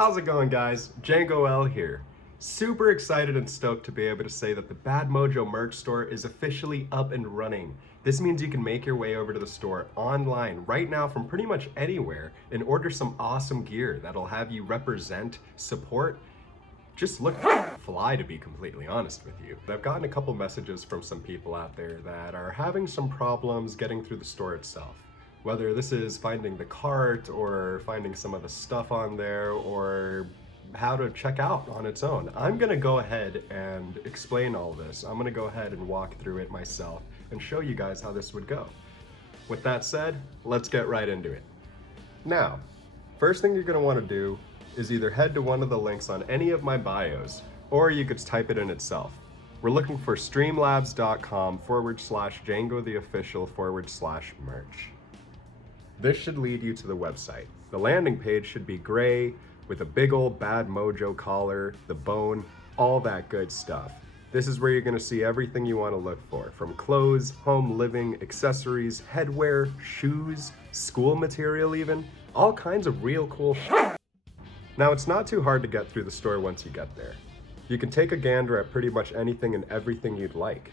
How's it going, guys? Jango L here. Super excited and stoked to be able to say that the Bad Mojo merch store is officially up and running. This means you can make your way over to the store online right now from pretty much anywhere and order some awesome gear that'll have you represent, support, just look fly, to be completely honest with you. I've gotten a couple messages from some people out there that are having some problems getting through the store itself. Whether this is finding the cart or finding some of the stuff on there or how to check out on its own. I'm gonna go ahead and explain all this. I'm gonna go ahead and walk through it myself and show you guys how this would go. With that said, let's get right into it. Now, first thing you're gonna wanna do is either head to one of the links on any of my bios, or you could type it in itself. We're looking for streamlabs.com/JangoTheOfficial/merch. This should lead you to the website. The landing page should be gray with a big old Bad Mojo collar, the bone, all that good stuff. This is where you're gonna see everything you wanna look for, from clothes, home living, accessories, headwear, shoes, school material even, all kinds of real cool shit. Now, it's not too hard to get through the store once you get there. You can take a gander at pretty much anything and everything you'd like.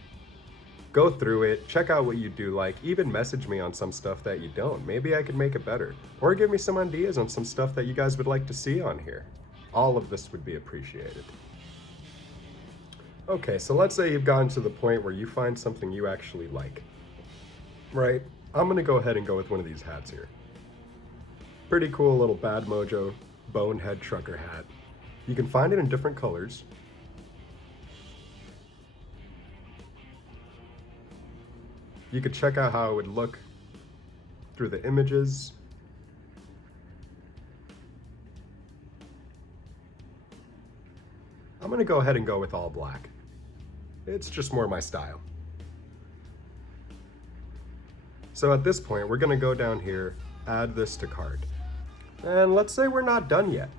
Go through it, check out what you do like, even message me on some stuff that you don't. Maybe I could make it better. Or give me some ideas on some stuff that you guys would like to see on here. All of this would be appreciated. Okay, so let's say you've gotten to the point where you find something you actually like. Right? I'm gonna go ahead and go with one of these hats here. Pretty cool little Bad Mojo bonehead trucker hat. You can find it in different colors. You could check out how it would look through the images. I'm gonna go ahead and go with all black. It's just more my style. So at this point, we're gonna go down here, add this to cart. And let's say we're not done yet.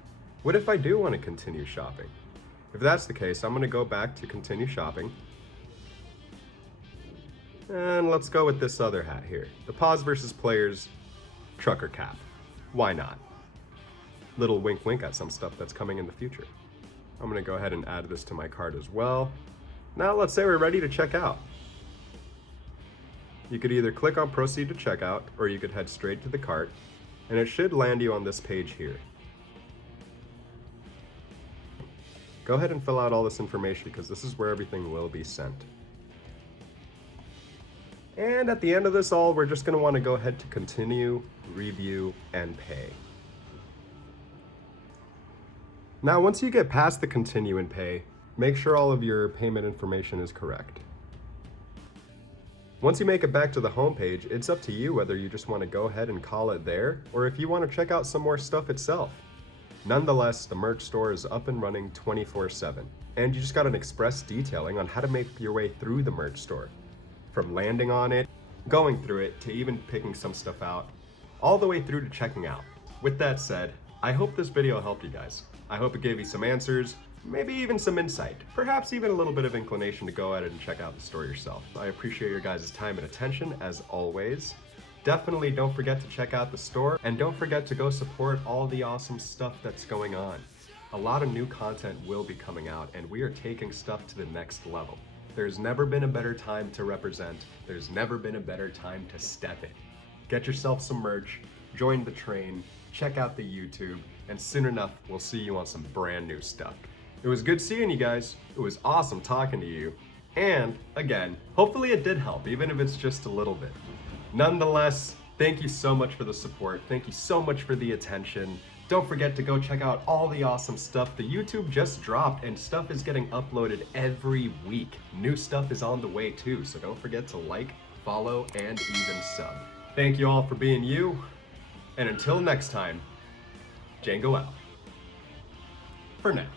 What if I do want to continue shopping? If that's the case, I'm gonna go back to continue shopping. And let's go with this other hat here. The Pause vs. Players trucker cap. Why not? Little wink wink at some stuff that's coming in the future. I'm gonna go ahead and add this to my cart as well. Now let's say we're ready to check out. You could either click on proceed to checkout, or you could head straight to the cart, and it should land you on this page here. Go ahead and fill out all this information because this is where everything will be sent. And at the end of this all, we're just gonna wanna go ahead to continue, review, and pay. Now, once you get past the continue and pay, make sure all of your payment information is correct. Once you make it back to the home page, it's up to you whether you just wanna go ahead and call it there, or if you wanna check out some more stuff itself. Nonetheless, the merch store is up and running 24/7, and you just got an express detailing on how to make your way through the merch store. From landing on it, going through it, to even picking some stuff out, all the way through to checking out. With that said, I hope this video helped you guys. I hope it gave you some answers, maybe even some insight, perhaps even a little bit of inclination to go at it and check out the store yourself. I appreciate your guys' time and attention, as always. Definitely don't forget to check out the store, and don't forget to go support all the awesome stuff that's going on. A lot of new content will be coming out, and we are taking stuff to the next level. There's never been a better time to represent. There's never been a better time to step in. Get yourself some merch, join the train, check out the YouTube, and soon enough, we'll see you on some brand new stuff. It was good seeing you guys. It was awesome talking to you. And again, hopefully it did help, even if it's just a little bit. Nonetheless, thank you so much for the support. Thank you so much for the attention. Don't forget to go check out all the awesome stuff. The YouTube just dropped and stuff is getting uploaded every week. New stuff is on the way too, so don't forget to like, follow, and even sub. Thank you all for being you, and until next time, Jango L. For now.